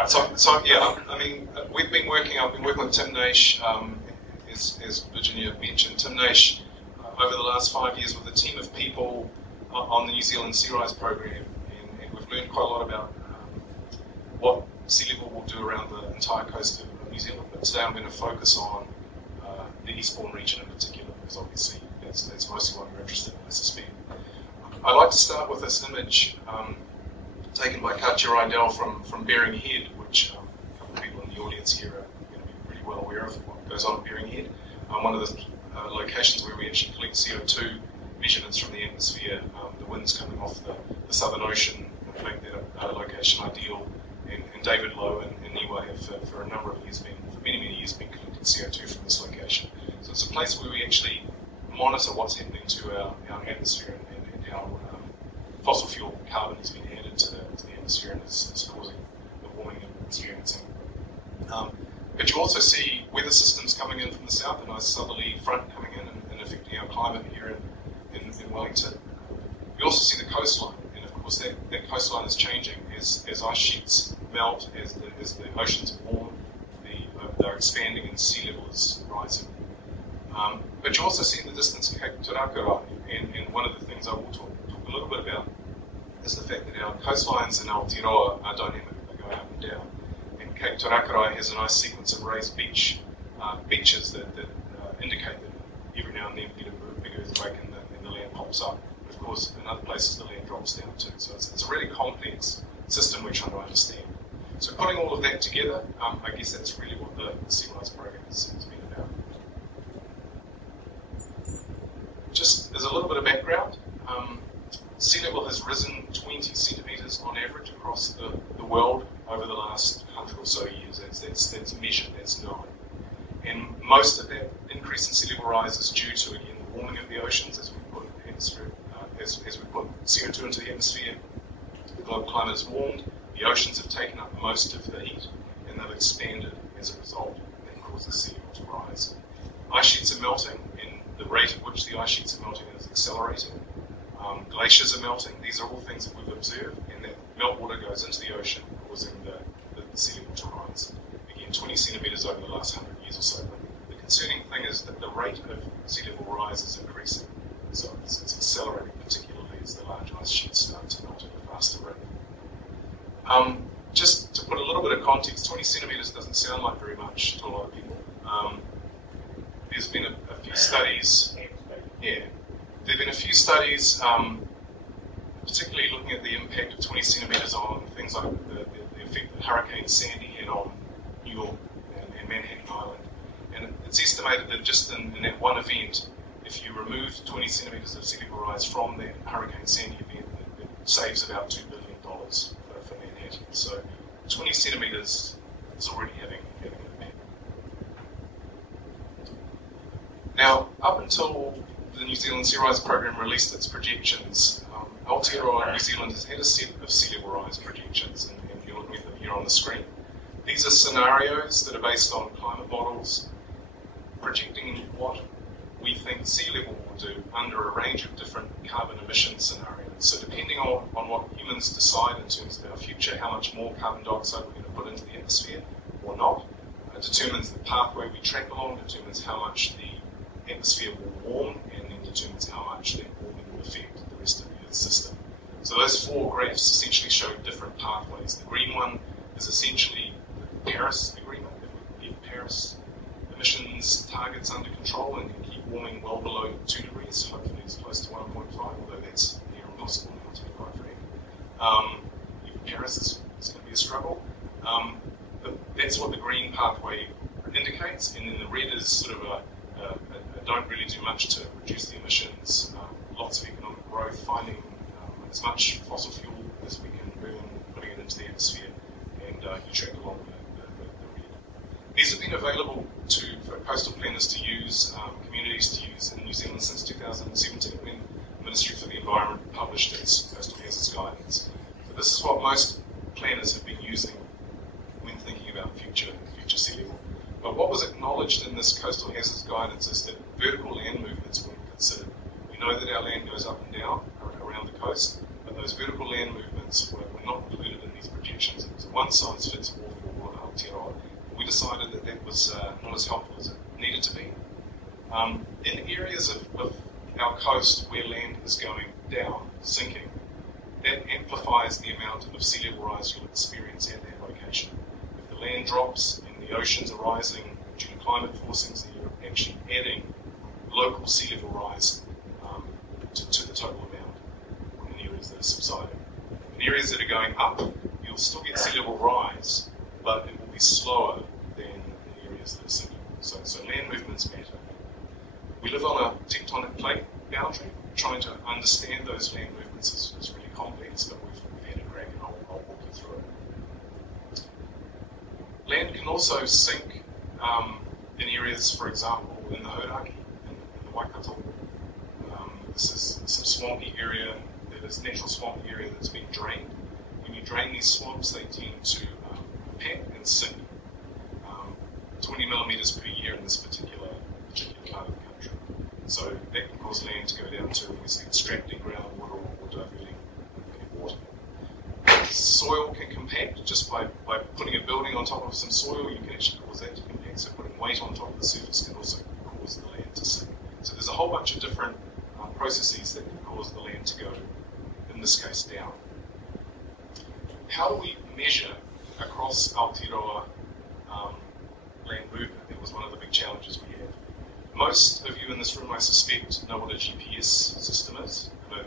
Right, so yeah, I mean, I've been working with Tim Naish, as Virginia mentioned. Tim Naish, over the last 5 years with a team of people on the New Zealand SeaRise program, and we've learned quite a lot about what sea level will do around the entire coast of New Zealand. But today I'm going to focus on the Eastbourne region in particular, because obviously that's mostly what we're interested in, I suspect. I'd like to start with this image taken by Katja Rydell from Bering Head, which a couple of people in the audience here are going to be pretty well aware of what goes on at Bering Head. One of the locations where we actually collect CO2 measurements from the atmosphere. The winds coming off the Southern Ocean make that location ideal. And David Lowe and Niwa have for a number of years for many years been collecting CO2 from this location. So it's a place where we actually monitor what's happening to our atmosphere and how fossil fuel carbon has been added to the atmosphere and is causing the warming that we're experiencing. But you also see weather systems coming in from the south, a nice southerly front coming in and affecting our climate here in Wellington. We also see the coastline, and of course that coastline is changing as ice sheets melt, as the oceans warm, they're expanding and sea level is rising. But you also see in the distance Cape Turakurai, and one of the things I will talk a little bit about is the fact that our coastlines in Aotearoa are dynamic, they go up and down. And Cape Turakurai has a nice sequence of raised beaches that indicate that every now and then you get a big earthquake and the land pops up. But of course, in other places the land drops down too. So it's a really complex system we're trying to understand. So putting all of that together, I guess that's really what the SeaRise program has been about. Just as a little bit of background, sea level has risen 20 centimetres on average across the world over the last 100 or so years. That's measured, that's known. And most of that increase in sea level rise is due to, again, the warming of the oceans as we put atmosphere, as we put CO2 into the atmosphere. The global climate has warmed, the oceans have taken up most of the heat, and they've expanded as a result, and that causes sea level to rise. Ice sheets are melting, and the rate at which the ice sheets are melting is accelerating. Glaciers are melting. These are all things that we've observed, and that meltwater goes into the ocean, causing the sea level to rise. Again, 20 centimetres over the last 100 years or so. But the concerning thing is that the rate of sea level rise is increasing. So it's accelerating, particularly as the large ice sheets start to melt at a faster rate. Just to put a little bit of context, 20 centimetres doesn't sound like very much to a lot of people. There's been a few studies. Yeah. There have been a few studies, particularly looking at the impact of 20 centimetres on things like the effect that Hurricane Sandy had on New York and Manhattan Island. And it's estimated that just in that one event, if you remove 20 centimetres of sea level rise from that Hurricane Sandy event, it saves about $2 billion for Manhattan. So 20 centimetres is already having an impact. Now, up until the New Zealand SeaRise program released its projections, Aotearoa New Zealand has had a set of sea level rise projections, and you're looking at them here on the screen. These are scenarios that are based on climate models projecting what we think sea level will do under a range of different carbon emission scenarios. So depending on what humans decide in terms of our future, how much more carbon dioxide we're going to put into the atmosphere or not, determines the pathway we track along, determines how much the atmosphere will warm, and then determines how much that warming will affect the rest of the Earth's system. So those four graphs essentially show different pathways. The green one is essentially the Paris Agreement, that we can get Paris emissions targets under control and can keep warming well below 2 degrees, hopefully it's close to 1.5, although that's near impossible now, to be quite frank. Even Paris is going to be a struggle. But that's what the green pathway indicates, and then the red is sort of don't really do much to reduce the emissions, lots of economic growth, finding as much fossil fuel as we can burn, putting it into the atmosphere, and you track along the red. These have been available for coastal planners to use, communities to use in New Zealand since 2017, when the Ministry for the Environment published its coastal hazards guidance. So this is what most planners have been using when thinking about future sea level. But what was acknowledged in this coastal hazards guidance is that vertical land movements weren't considered. We know that our land goes up and down around the coast, but those vertical land movements were not included in these projections. It was a one-size-fits-all Aotearoa. We decided that that was not as helpful as it needed to be. In areas of our coast where land is going down, sinking, that amplifies the amount of sea level rise you'll experience at that location. If the land drops and the oceans are rising due to climate forcings, then you're actually adding local sea level rise to the total amount in areas that are subsiding. In areas that are going up, you'll still get sea level rise, but it will be slower than in areas that are sinking. So land movements matter. We live on a tectonic plate boundary. Trying to understand those land movements is really complex, but we've had a crack, and I'll walk you through it. Land can also sink in areas, for example, in the Hauraki, in the Waikato. This is some swampy area, that is natural swampy area that's been drained. When you drain these swamps, they tend to pack and sink 20 millimetres per year in this particular part of the country. So that can cause land to go down to obviously extracting groundwater or diverting water. Soil can compact just by putting a building on top of some soil. You can actually cause that to compact. So putting weight on top of the surface can also cause the land to sink. So there's a whole bunch of different processes that can cause the land to go, in this case, down. How do we measure across Aotearoa land movement? That was one of the big challenges we had. Most of you in this room, I suspect, know what a GPS system is. I know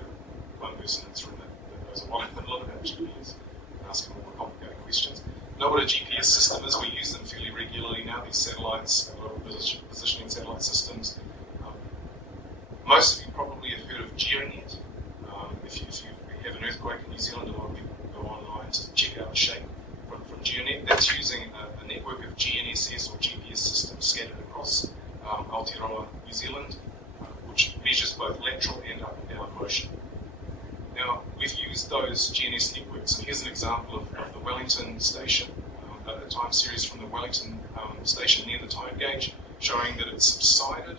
one person in this room that knows a lot about GPS, asking more complicated questions. Know what a GPS system is. We use them fairly regularly now, these satellites, global positioning satellite systems. Most of you probably have heard of GeoNet. If you have an earthquake in New Zealand, a lot of people go online to check out the shape from GeoNet. That's using a network of GNSS or GPS systems scattered across Aotearoa, New Zealand, which measures both lateral and up and down motion. Now, we've used those GNS networks, and here's an example of the Wellington station, a time series from the Wellington station near the tide gauge, showing that it subsided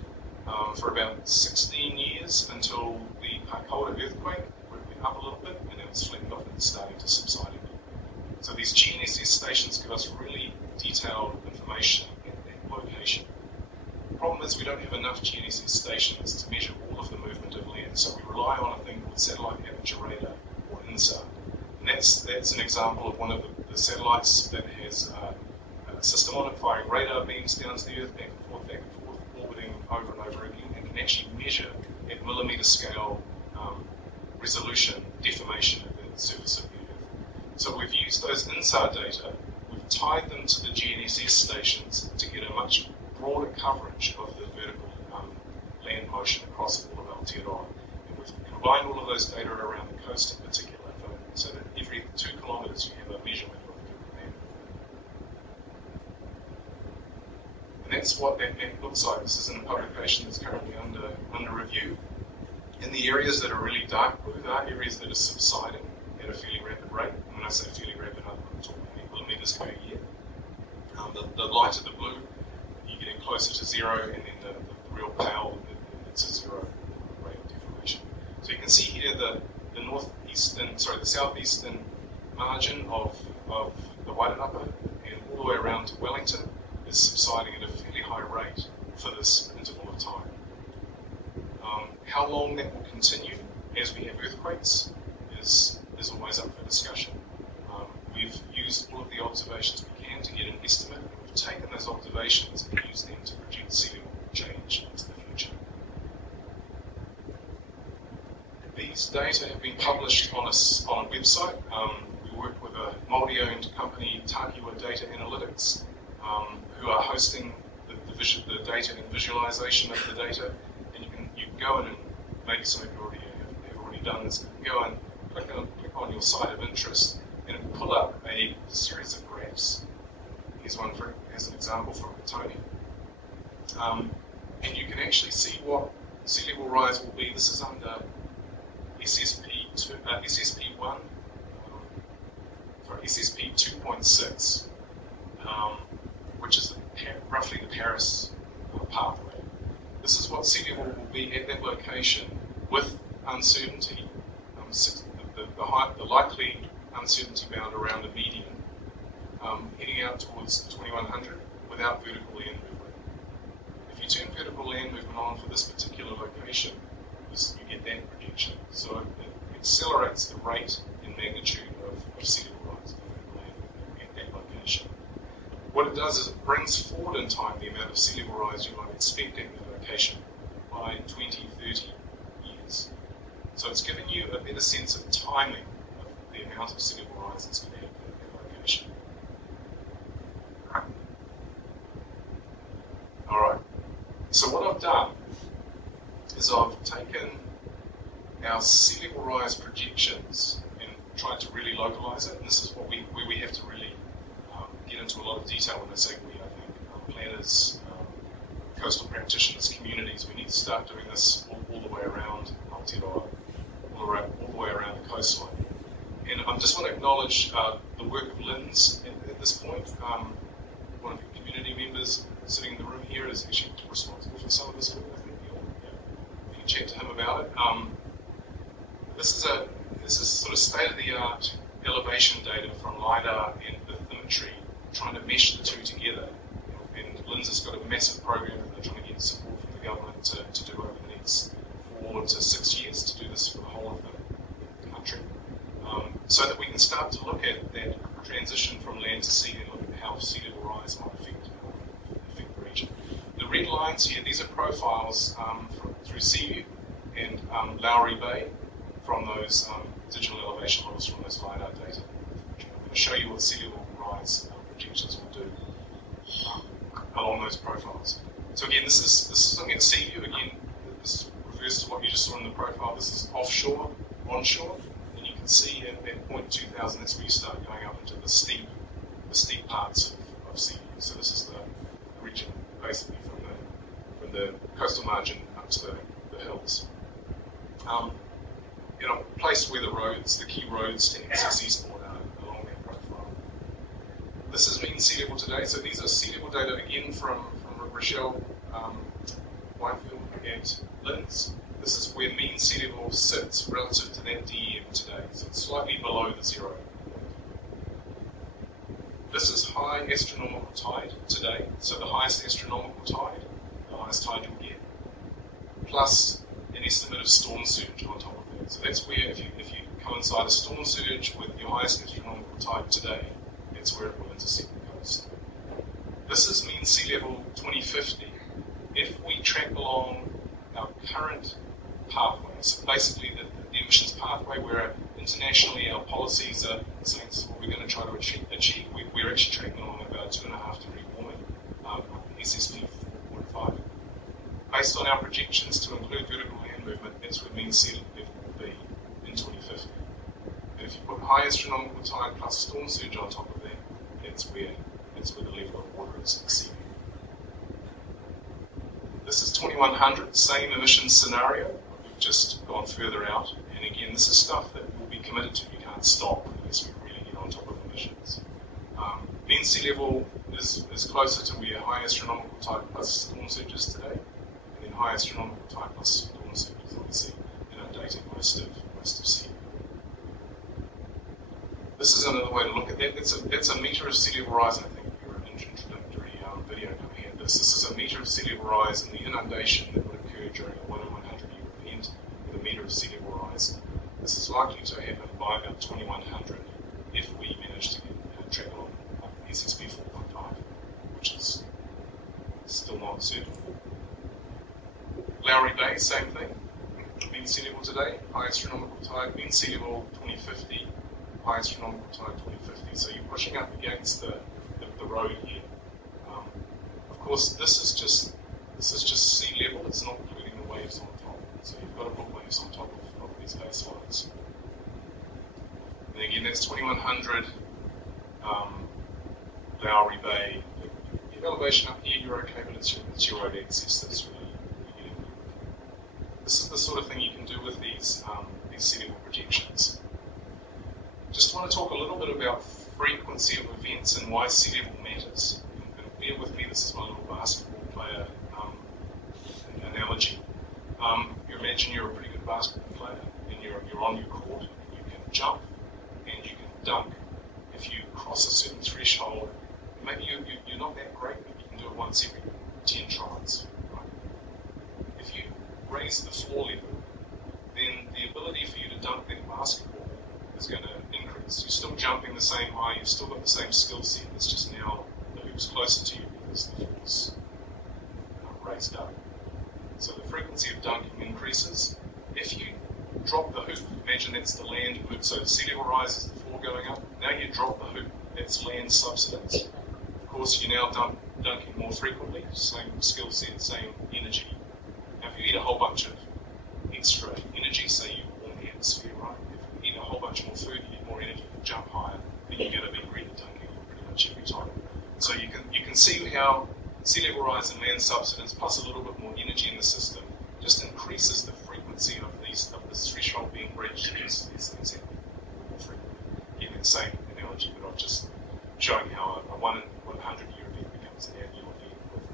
for about 16 years until the Pakoura earthquake, where it went up a little bit, and then it's flattened off and it's starting to subside again. So these GNSS stations give us really detailed information at that location. The problem is we don't have enough GNSS stations to measure all of the movement of land, so we rely on a thing called satellite aperture radar, or INSAR. And that's an example of one of the satellites that has a system on it firing radar beams down to the Earth, back and forth, orbiting over and over again, and can actually measure at millimetre scale resolution deformation of the surface of the Earth. So we've used those INSAR data, we've tied them to the GNSS stations to get a much broader coverage of the vertical land motion across all of Aotearoa. And we've combined all of those data around the coast in particular, so that every 2 kilometres you have a measurement of the land. And that's what that map looks like. This is in a publication that's currently under review. In the areas that are really dark blue, there are areas that are subsiding at a fairly rapid rate. And when I say fairly rapid, I'm talking millimetres per year. The lighter the blue, you're getting closer to zero, and then the real pale, it's a zero rate of deformation. So you can see here the southeastern margin of the Wairarapa, and all the way around to Wellington is subsiding at a fairly high rate for this interval of time. How long that will continue as we have earthquakes is always up for discussion. We've used all of the observations we can to get an estimate, and we've taken those observations and used them to project sea level change into the future. These data have been published on a website. We work with a Māori-owned company, Takiwa Data Analytics, who are hosting the data and visualization of the data. And you can go in, and maybe some of you have already done this, but you can go and click on your site of interest, and it will pull up a series of graphs. Here's one as an example from Tony. And you can actually see what sea level rise will be. This is under SSP 2.6, which is roughly the Paris pathway. This is what sea level will be at that location with uncertainty, the likely uncertainty bound around the median heading out towards 2100 without vertical land movement. If you turn vertical land movement on for this particular location, you get that projection. So it accelerates the rate and magnitude of sea level rise of vertical land movement at that location. What it does is it brings forward in time the amount of sea level rise you might expect at that location by 20, 30 years. So it's giving you a better sense of timing of the amount of sea level rise that's going to happen at that location. Alright, so what I've done is I've taken our sea level rise projections and tried to really localize it, and this is where we have to really get into a lot of detail when I say we, I think, planners, coastal practitioners, communities. We need to start doing this all the way around Aotearoa, all the way around the coastline. And I just want to acknowledge the work of Lynn's at this point. One of the community members sitting in the room here is actually responsible for some of this work. I think you can chat to him about it. This is sort of state-of-the-art elevation data from LiDAR and bathymetry, trying to mesh the two together. And Lynn's has got a massive program that they're trying to get support from the government to do over the next 4 to 6 years to do this for the whole of the country, so that we can start to look at that transition from land to sea and look at how sea level rise might affect the region. The red lines here, these are profiles through Seaview and Lowry Bay from those digital elevation models from those LiDAR data. I'm going to show you what sea level rise projections will do along those profiles. So again, this is looking at Seaview. Again, this refers to what you just saw in the profile. This is offshore, onshore, and you can see at that point 2000, that's where you start going up into the steep parts of Seaview. So this is the region basically from the coastal margin up to the hills. Placed where the key roads to access Eastbourne are along that profile. This is mean sea level today. So these are sea level data again from Rochelle Whitefield at Lynn's. This is where mean sea level sits relative to that DEM today. So it's slightly below the 0. This is high astronomical tide today. So the highest astronomical tide, the highest tide you'll get, plus an estimate of storm surge on top of that. So that's where, if you coincide a storm surge with your highest astronomical tide today, that's where it will intersect the coast. This is mean sea level 2050. If we track along our current pathway, so basically the emissions pathway where internationally our policies are saying this is what we're going to try to achieve, we're actually tracking along about 2.5 degree warming, SSP 4.5. Based on our projections to include vertical land movement, that's what mean sea level will be in 2050. And if you put high astronomical tide plus storm surge on top of that, that's where the level of water is exceeding. This is 2100, same emissions scenario. We've just gone further out. And again, this is stuff that we'll be committed to. You can't stop unless we really get on top of emissions. Mean sea level is closer to where high astronomical tide plus storm surges today. And then high astronomical tide plus storm surges, obviously, inundating most of sea. This is another way to look at that. That's a metre of sea level rise. I think your introductory video had this. This is a metre of sea level rise and the inundation that would occur during a 1 in 100 year event with a metre of sea level rise. This is likely to happen by about 2100 if we manage to get track along SSP 4.5, which is still not certain. Lowry Bay, same thing. Mean sea level today, high astronomical tide. Mean sea level 2050. High astronomical tide 2050. So you're pushing up against the road here. Of course, this is just sea level. It's not including the waves on top. So you've got to put waves on top of these baselines. And again, that's 2100 Lowry Bay. The elevation up here, you're okay, but it's your road access that's really getting you. This is the sort of thing you can do with these sea level projections. Just want to talk a little bit about frequency of events and why sea level matters. And bear with me, this is my little basketball player analogy. You imagine you're a pretty good basketball player and you're on your court and you can jump and you can dunk. If you cross a certain threshold same skill set. It's just now the hoop's closer to you because the floor's raised up. So the frequency of dunking increases. If you drop the hoop, imagine that's the land hoop, so sea level rise is the floor going up. Now you drop the hoop, that's land subsidence. Of course, you're now dunking more frequently, same skill set, same energy. Now, if you eat a whole bunch of extra energy, say you warm the atmosphere, right? If you eat a whole bunch more food, you get more energy, you jump higher, then you get a big red dunking pretty much every time. So you can see how sea level rise and land subsidence plus a little bit more energy in the system just increases the frequency of this threshold being breached. These things happen more frequently. Again, the same analogy, but I'm just showing how a 1 in 100 year event becomes an annual event with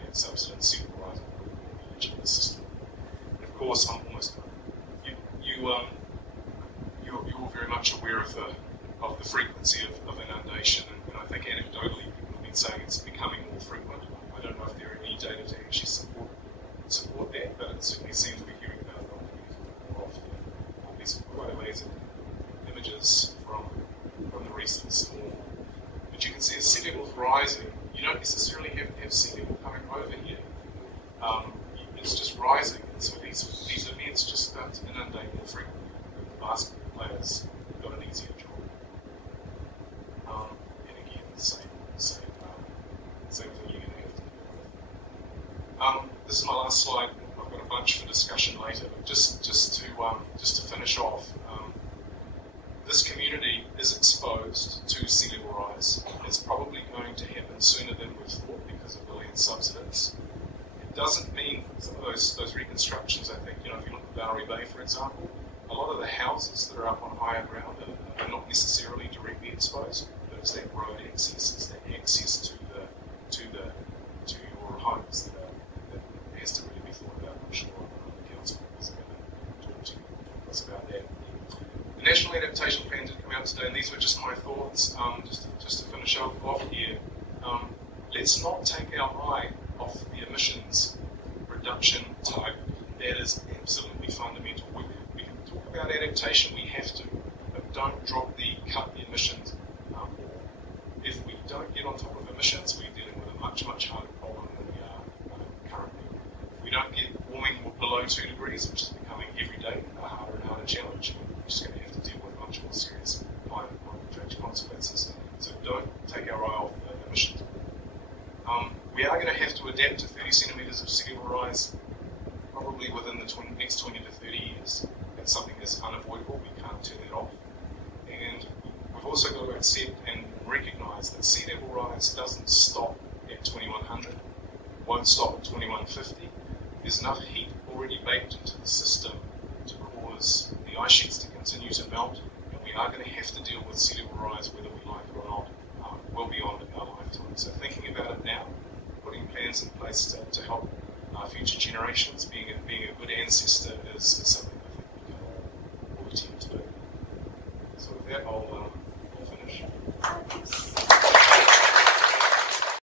land subsidence, sea level rise, and more energy in the system. And of course, I'm almost done. You're very much aware of the frequency of inundation, and I think anecdotally people have been saying it's becoming more frequent. I don't know if there are any data to actually support that, but it certainly seems we're hearing about it more often. These are quite amazing images from the recent storm. But you can see as sea level is rising, you don't necessarily have sea level coming over here. It's just rising, and so these events just start to inundate more frequently. The basketball players have got an easier job. And again, same thing you're going to have to deal with. This is my last slide. I've got a bunch for discussion later, but just to finish off, this community is exposed to sea level rise. It's probably going to happen sooner than we've thought because of the land subsidence. It doesn't mean some of those reconstructions, I think, if you look at Bowery Bay, for example, a lot of the houses that are up on higher ground are not necessarily directly exposed, but it's that road access, it's that access to your homes that has to really be thought about. I'm sure the council is going to talk to us about that. The National Adaptation Plan did come out today, and these were just my thoughts, just to finish off here. Let's not take our eye off the emissions reduction type. That is absolutely fundamental. We can talk about adaptation, we have to, but don't cut the emissions. If we don't get on top of emissions, we're dealing with a much, much harder problem than we are currently. If we don't get warming below 2 degrees, which is becoming every day a harder and harder challenge, we're just going to have to deal with much more serious climate change consequences. So don't take our eye off the emissions. We are going to have to adapt to 30 centimetres of sea level rise probably within the next 20 to 30 years. That's something that's unavoidable. We can't turn that off. And we've also got to accept and recognise that sea level rise doesn't stop at 2100, won't stop at 2150. There's enough heat already baked into the system to cause the ice sheets to continue to melt, and we are going to have to deal with sea level rise whether we like it or not, well beyond our lifetime. So thinking about it now, putting plans in place to help future generations, being a good ancestor is something I think we can all attempt to do. So with that, I'll